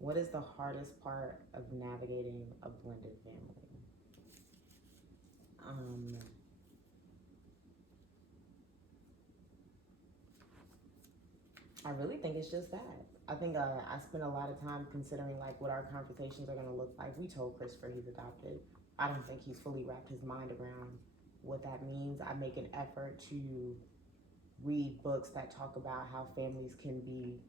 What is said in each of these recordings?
What is the hardest part of navigating a blended family? Um, I really think it's just that. I think I spent a lot of time considering like what our conversations are going to look like. We told Christopher he's adopted. I don't think he's fully wrapped his mind around what that means. I make an effort to read books that talk about how families can be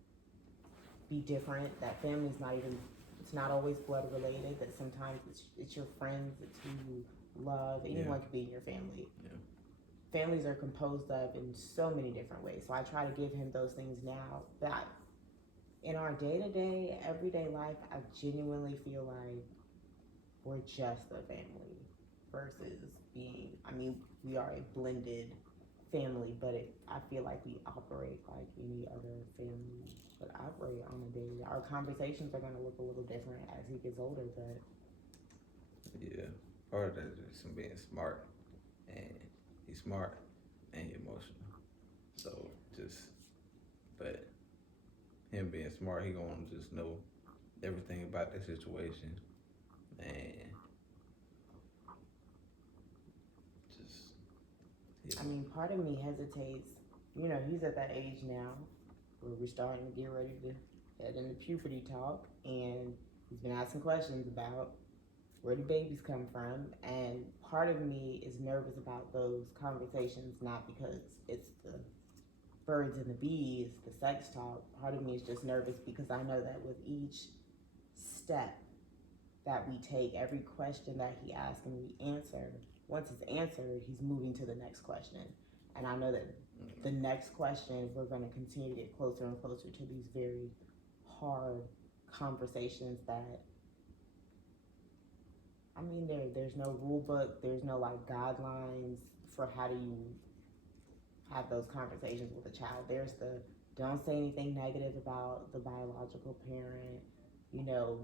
different. That family's not even, it's not always blood related. That sometimes it's your friends, it's who you love. Anyone could be in your family. Yeah. Families are composed of in so many different ways. So I try to give him those things now. But in our day to day, everyday life, I genuinely feel like we're just a family versus being, I mean, we are a blended family, but I feel like we operate like any other family would operate on a daily. Our conversations are going to look a little different as he gets older, but Yeah. Part of that is just him being smart, and he's smart and he emotional. So just, but him being smart, he gonna just know everything about the situation, and just I mean, part of me hesitates. You know, he's at that age now where we're starting to get ready to head into puberty talk, and he's been asking questions about where do babies come from, and part of me is nervous about those conversations, not because it's the birds and the bees, the sex talk. Part of me is just nervous because I know that with each step that we take, every question that he asks and we answer, once it's answered, he's moving to the next question. And I know that the next question, we're going to continue to get closer and closer to these very hard conversations that, I mean, there's no rule book, there's no like guidelines for how do you have those conversations with a child. There's the don't say anything negative about the biological parent. You know,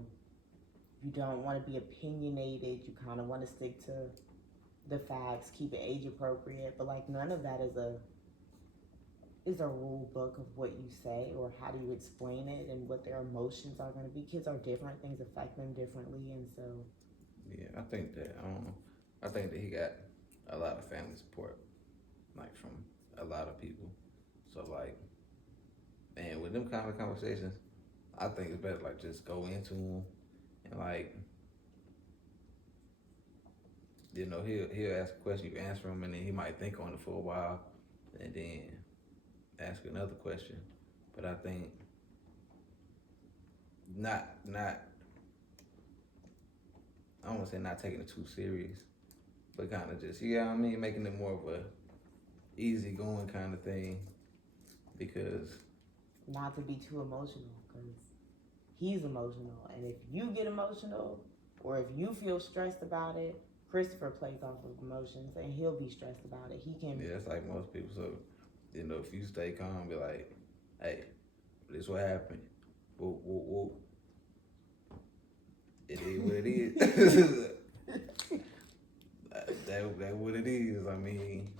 you don't want to be opinionated. You kind of want to stick to the facts, keep it age appropriate. But like none of that is a rule book of what you say or how do you explain it and what their emotions are going to be. Kids are different. Things affect them differently, and so. yeah. I think that I think that he got a lot of family support, like from a lot of people. So like, man, with them kind of conversations, I think it's better like just go into them and like, he'll ask a question, you answer him, and then he might think on it for a while, and then ask another question. But I think not I don't want to say not taking it too serious, but kind of just, I mean, making it more of a easy going kind of thing, because Not to be too emotional because he's emotional, and if you get emotional or if you feel stressed about it, Christopher plays off of emotions and he'll be stressed about it. He can. yeah, it's like most people. So if you stay calm, be like, hey, this what happened. Whoa, whoa, whoa. It is what it is. That what it is. I mean,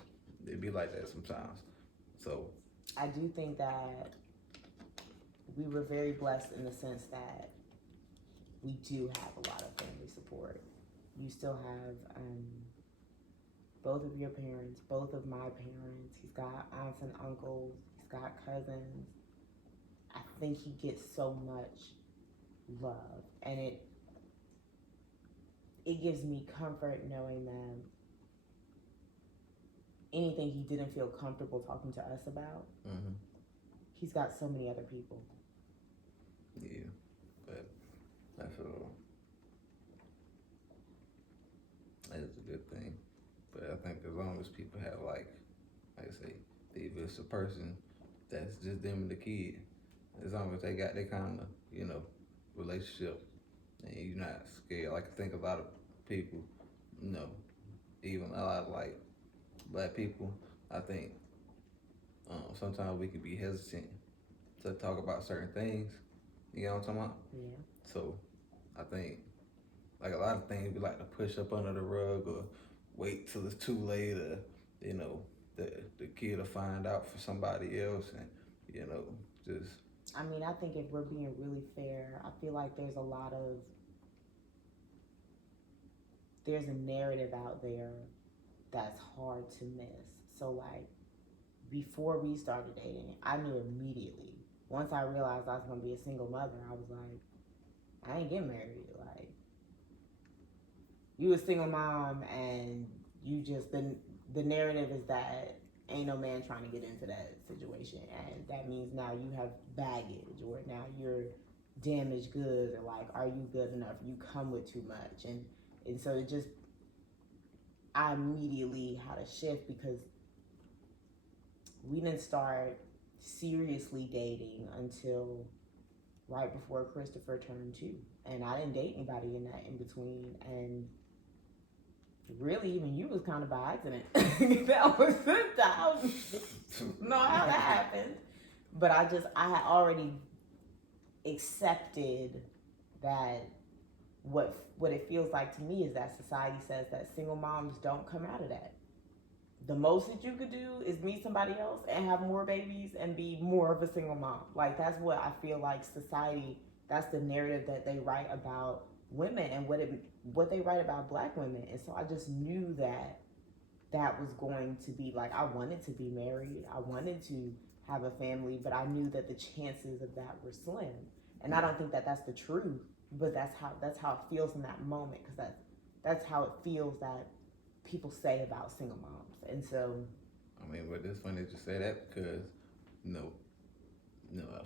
it be like that sometimes. So I do think that we were very blessed in the sense that we do have a lot of family support. You still have both of your parents, both of my parents. He's got aunts and uncles. He's got cousins. I think he gets so much love, and it gives me comfort knowing that anything he didn't feel comfortable talking to us about, he's got so many other people. yeah, but that's that is a good thing. But I think as long as people have like I say, if it's a person that's just them and the kid, as long as they got that kind of relationship, and you're not scared. Like I think a lot of people, you know, even a lot of like black people, I think sometimes we could be hesitant to talk about certain things. You know what I'm talking about? Yeah. So I think like a lot of things we like to push up under the rug or wait till it's too late, or you know, the kid will find out for somebody else, and you know, just. I mean, I think if we're being really fair, I feel like there's a narrative out there that's hard to miss. So like before we started dating, I knew immediately. Once I realized I was gonna be a single mother, I was like, I ain't getting married. Like, you a single mom, and you just the narrative is that ain't no man trying to get into that situation, and that means now you have baggage, or now you're damaged goods, or like, are you good enough? You come with too much, and so it just, I immediately had a shift because we didn't start seriously dating until right before Christopher turned 2, and I didn't date anybody in that in between, and really even you was kind of by accident. That was the time. Know how that happened, but I had already accepted that what it feels like to me is that society says that single moms don't come out of that. The most that you could do is meet somebody else and have more babies and be more of a single mom. Like, that's what I feel like society, that's the narrative that they write about women, and what they write about Black women. And so I just knew that was going to be like, I wanted to be married, I wanted to have a family, but I knew that the chances of that were slim. And I don't think that that's the truth, but that's how it feels in that moment, because that's how it feels that people say about single moms. And so, I mean, but it's funny that you say that, because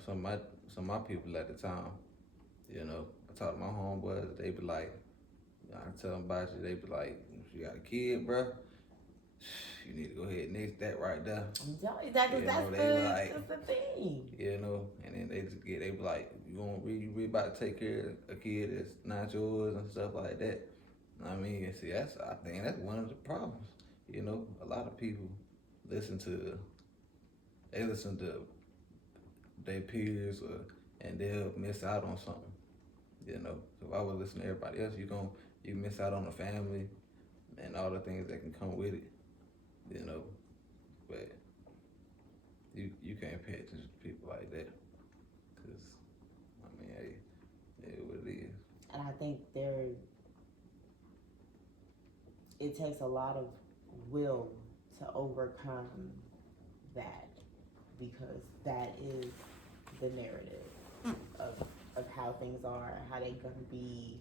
some of my people at the time, I talk to my homeboys, they be like, I tell them about you, they be like, if you got a kid, bro, you need to go ahead and nix that right there. I'm telling you, that's the thing. And then they be like, you really about to take care of a kid that's not yours and stuff like that. I mean, see, I think that's one of the problems. A lot of people listen to their peers, and they'll miss out on something. So if I would listen to everybody else, you miss out on the family and all the things that can come with it. But you can't pay attention to people like that, because I mean, hey, it is what it is. And I think it takes a lot of will to overcome that, because that is the narrative of how things are, how they gonna be.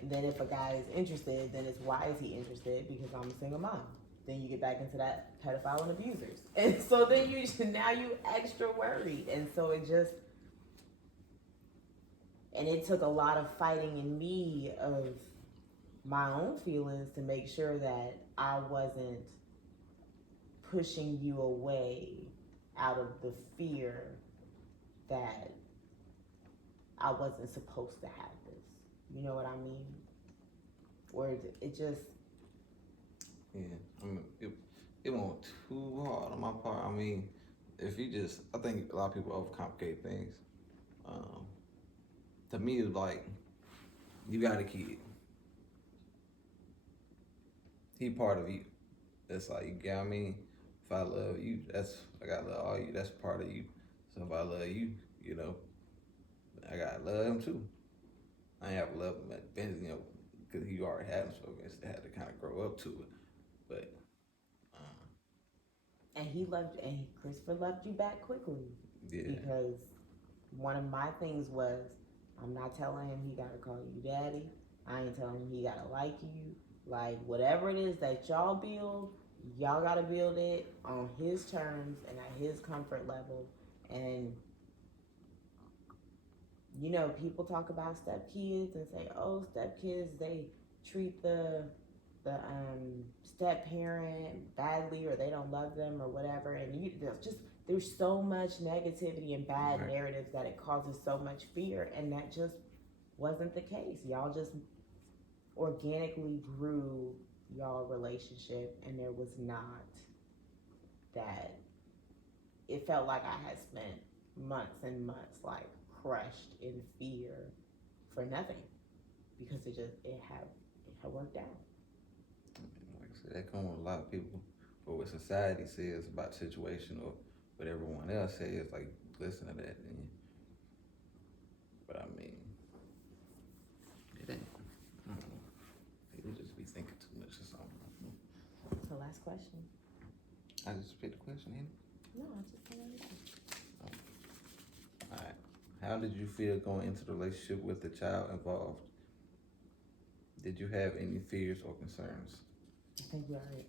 And then if a guy is interested, then it's why is he interested? Because I'm a single mom. Then you get back into that pedophile and abusers, and so then you extra worried, and so it took a lot of fighting in me of my own feelings to make sure that I wasn't pushing you away out of the fear that I wasn't supposed to have this. You know what I mean? Or it just... Yeah, I mean, it went too hard on my part. I mean, I think a lot of people overcomplicate things. To me, it's like, you got a kid. He part of you. That's like, you know what I mean? If I love you, I gotta love all you. That's part of you. So if I love you, I gotta love him too. I ain't have to love him at Ben's, because he already had him, so I had to kind of grow up to it. But and Christopher loved you back quickly. Yeah. Because one of my things was, I'm not telling him he gotta call you daddy. I ain't telling him he gotta like you. Like, whatever it is that y'all build, y'all gotta build it on his terms and at his comfort level. And people talk about stepkids and say, oh, stepkids, they treat the step parent badly, or they don't love them, or whatever. And there's so much negativity and bad Right. narratives that it causes so much fear, and that just wasn't the case. Y'all just organically grew y'all relationship, and there was not that. It felt like I had spent months and months like crushed in fear for nothing, because it had worked out. Like I So that comes with a lot of people. But what society says about the situation or what everyone else says, like, listen to that. And, but I mean, it ain't. I don't know. People just be thinking too much or something. So last question. I just picked the question, ain't it? No, I just want to know. Alright. How did you feel going into the relationship with the child involved? Did you have any fears or concerns? I think we already.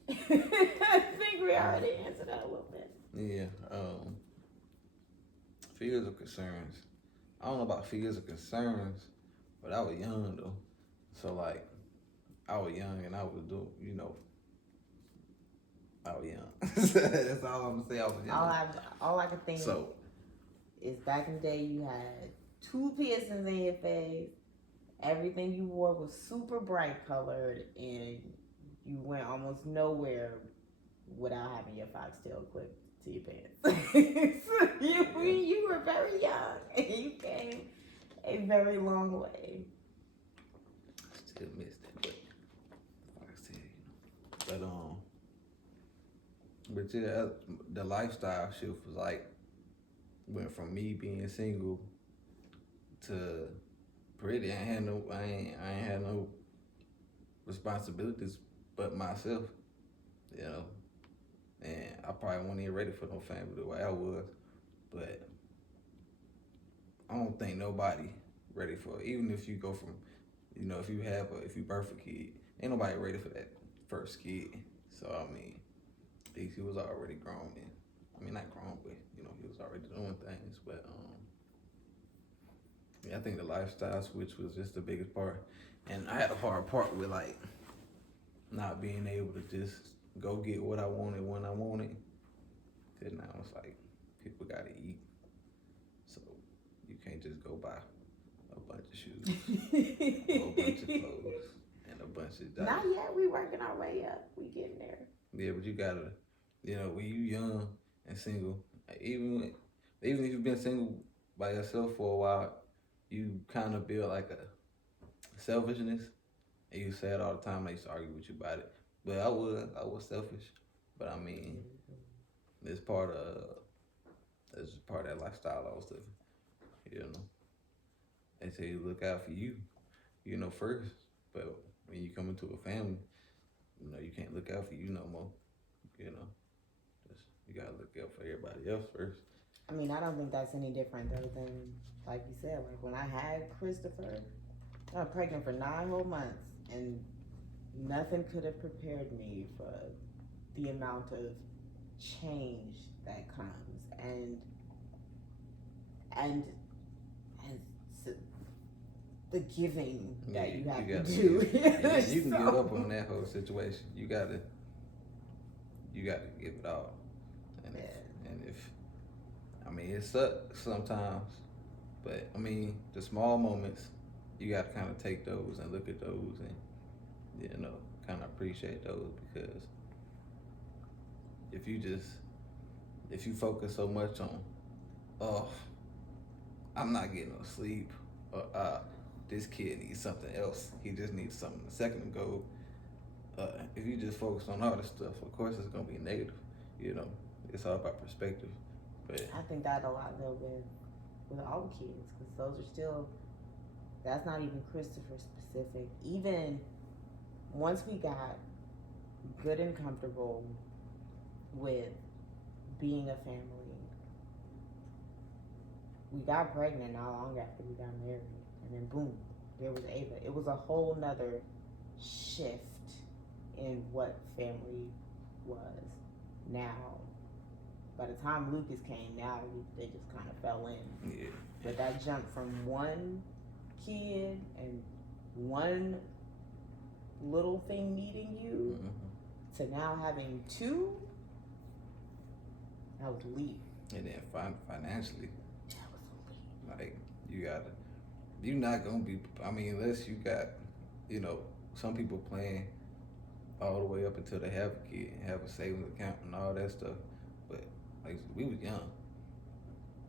I think we already answered that a little bit. Yeah. Fears or concerns. I don't know about fears or concerns, but I was young though. So like, I was young and I was doing, I was young. That's all I'm gonna say. I was young. All I can think So is back in the day you had 2 piercings in your face. Everything you wore was super bright colored, and you went almost nowhere without having your foxtail clipped to your pants. You were very young, and you came a very long way. still miss that, but like I said, but yeah, the lifestyle shift was like went from me being single to pretty. I ain't had no responsibilities but myself, and I probably wasn't even ready for no family the way I was, but I don't think nobody ready for it. Even if you go from, if you birth a kid, ain't nobody ready for that first kid. So I mean, at least he was already grown, and I mean not grown, but he was already doing things. But yeah, I think the lifestyle switch was just the biggest part, and I had a hard part with like not being able to just go get what I wanted when I wanted. Cause now it's like people gotta eat, so you can't just go buy a bunch of shoes, a whole bunch of clothes, and a bunch of diapers. Not yet. We working our way up. We getting there. Yeah, but you gotta, when you young and single, even if you've been single by yourself for a while, you kind of build like a selfishness, and you say it all the time. I used to argue with you about it, but I was selfish. But I mean, it's part of that lifestyle I was living. They say you look out for you, first. But when you come into a family, you can't look out for you no more. You gotta look out for everybody else first. I mean, I don't think that's any different though than, like you said, like when I had Christopher, I was pregnant for 9 whole months, and nothing could have prepared me for the amount of change that comes, and the giving that you have to do. You can give up on that whole situation. You gotta give it all. And if it sucks sometimes, but I mean the small moments, you gotta kind of take those and look at those and kind of appreciate those, because if you focus so much on, oh, I'm not getting no sleep, or this kid needs something else, he just needs something a second ago. If you just focus on all this stuff, of course it's gonna be negative. It's all about perspective. But I think that a lot though with all kids, because those are still, that's not even Christopher specific. Even once we got good and comfortable with being a family, we got pregnant not long after we got married, and then boom, there was Ava. It was a whole nother shift in what family was. Now, by the time Lucas came, they just kind of fell in. yeah. But that jump from one kid and one little thing needing you to now having 2, that was a leap. And then financially, That was a leap. like you're not gonna be. I mean, unless you got, some people plan all the way up until they have a kid and have a savings account and all that stuff. But like we was young,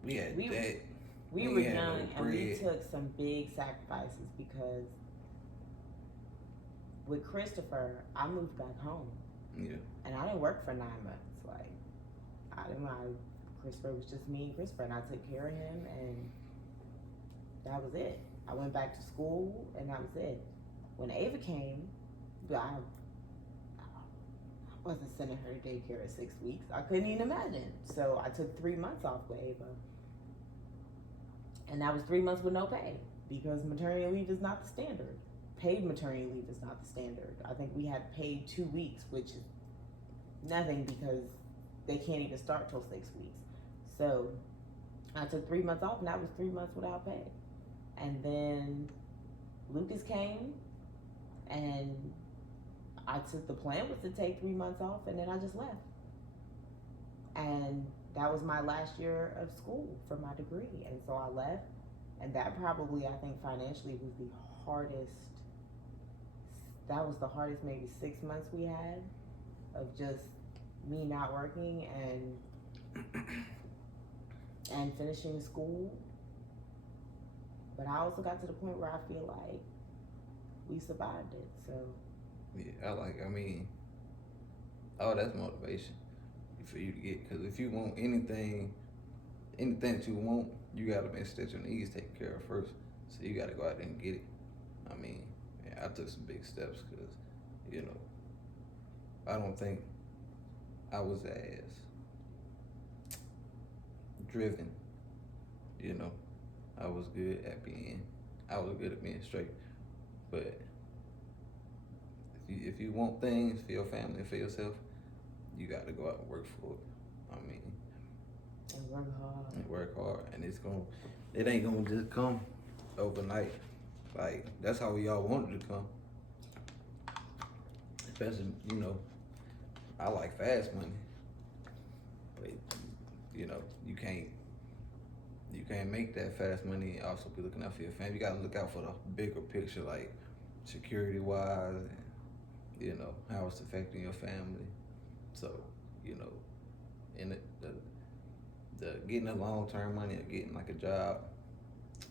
we had debt. We were young, and we took some big sacrifices, because with Christopher, I moved back home. Yeah. And I didn't work for 9 months. Like, Christopher was just me and Christopher, and I took care of him, and that was it. I went back to school, and that was it. When Ava came, I wasn't sending her to daycare at 6 weeks. I couldn't even imagine. So I took 3 months off with Ava. And that was 3 months with no pay because maternity leave is not the standard. Paid maternity leave is not the standard. I think we had paid 2 weeks, which is nothing because they can't even start till 6 weeks. So I took 3 months off, and that was 3 months without pay. And then Lucas came, and the plan was to take 3 months off, and then I just left. And that was my last year of school for my degree. And so I left, and that probably, I think, financially was the hardest. That was the hardest maybe 6 months we had of just me not working and finishing school. But I also got to the point where I feel like we survived it. So Yeah, that's motivation for you to get. Because if you want anything that you want, you got to make sure that your needs taken care of first. So you got to go out there and get it. I mean, yeah, I took some big steps because, I don't think I was as driven. I was good at being straight. But if you want things for your family and for yourself, you got to go out and work for it. And work hard. And it ain't gonna just come overnight. Like, that's how we all wanted to come. Especially, I like fast money. But, you can't make that fast money and also be looking out for your family. You gotta look out for the bigger picture, like security wise, and how it's affecting your family. So, in the getting a long term money or getting like a job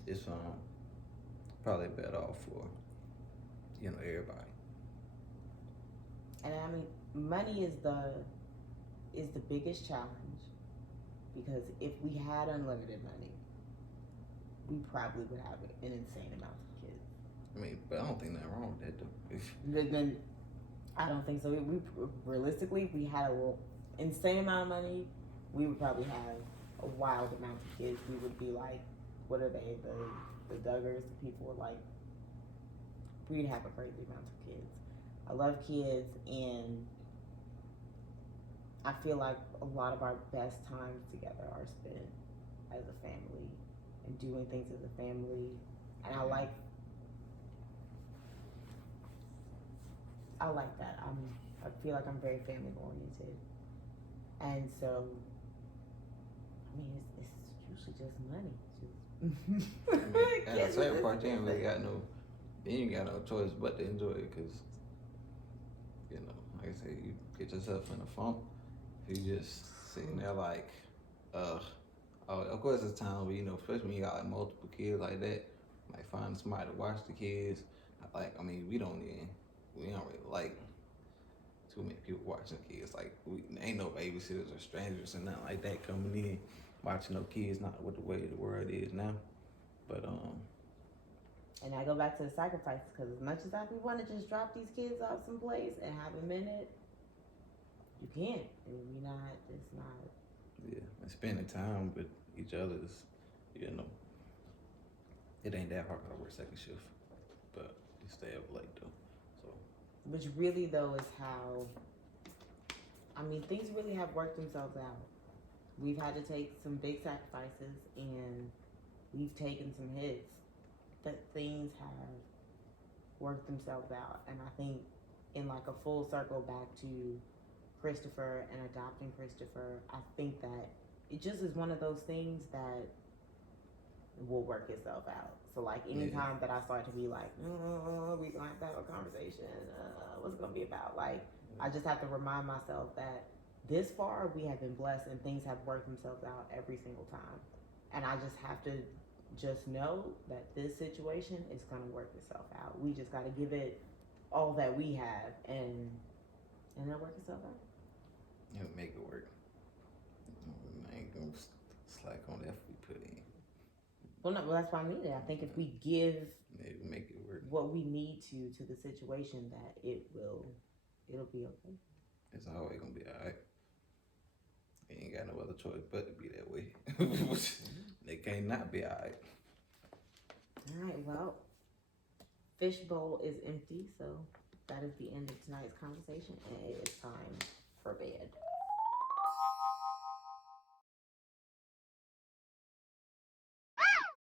is probably better off for everybody. And money is the biggest challenge, because if we had unlimited money, we probably would have an insane amount of kids. But I don't think nothing wrong with that though. Then I don't think so. We realistically, if we had an insane amount of money, we would probably have a wild amount of kids. We would be like, what are they? The Duggars, the people like. We'd have a crazy amount of kids. I love kids, and I feel like a lot of our best times together are spent as a family and doing things as a family. And I like that. I feel like I'm very family oriented. And so, it's usually just money. And the second part, you ain't really got no choice but to enjoy it, because, like I say, you get yourself in a funk if you just sitting there like, of course it's time, but especially when you got like multiple kids like that, like finding somebody to watch the kids. We don't really like too many people watching kids. Like, ain't no babysitters or strangers and nothing like that coming in watching no kids, not with the way the world is now. But and I go back to the sacrifices, because as much as we want to just drop these kids off someplace and have a minute, you can't. It's not. Yeah, and spending time with each other is, it ain't that hard to work second shift, but you stay up late though. So. Which really though is how, things really have worked themselves out. We've had to take some big sacrifices, and we've taken some hits, but things have worked themselves out. And I think in like a full circle back to Christopher and adopting Christopher, I think that it just is one of those things that will work itself out. So like anytime that I start to be like, we're gonna have to have a conversation, what's it gonna be about? Like, I just have to remind myself that this far we have been blessed and things have worked themselves out every single time. And I just have to just know that this situation is gonna work itself out. We just gotta give it all that we have and And it'll work itself out. It'll make it work. I ain't gonna slack on the effort we put in. Well, no, well, that's why I mean it. I think if we give It'll make it work. what we need to the situation, that it'll be okay. It's always gonna be alright. You ain't got no other choice but to be that way. They can't not be alright. All right, well, fishbowl is empty, so that is the end of tonight's conversation, and it is time for bed.